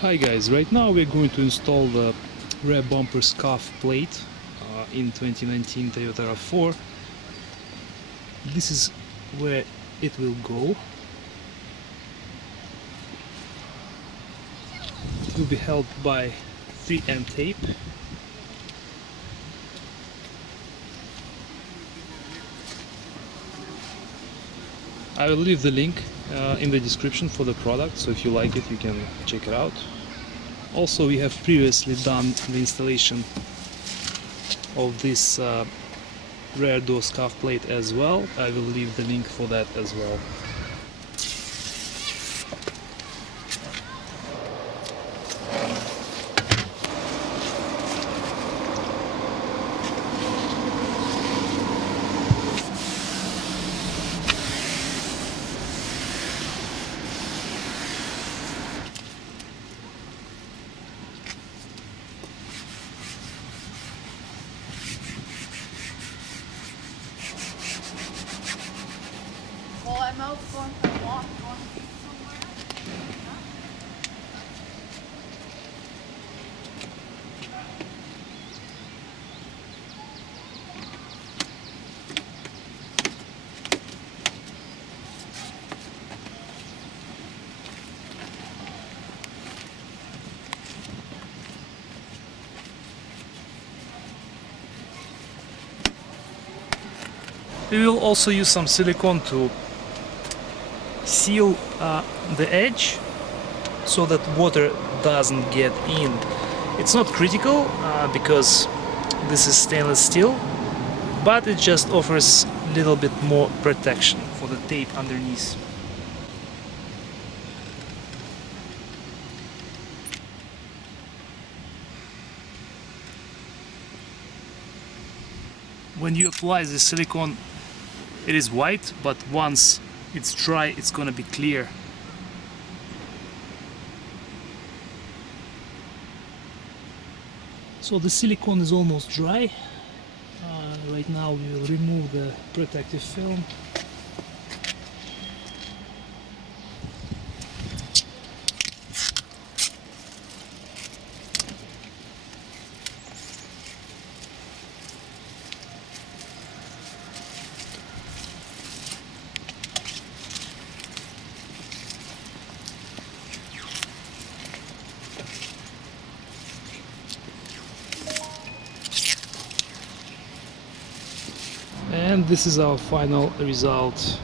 Hi guys, right now we're going to install the rear bumper scuff plate in 2019 Toyota RAV4. This is where it will go. It will be held by 3M tape. I will leave the link in the description for the product, so if you like it you can check it out. Also, we have previously done the installation of this rear door scuff plate as well. I will leave the link for that as well. Well, I'm out going for a walk, going to eat somewhere. We will also use some silicone to seal the edge so that water doesn't get in. It's not critical because this is stainless steel, but it just offers a little bit more protection for the tape underneath. When you apply the silicone, it is white, but once it's dry, it's gonna be clear. So the silicone is almost dry. Right now we will remove the protective film. And this is our final result.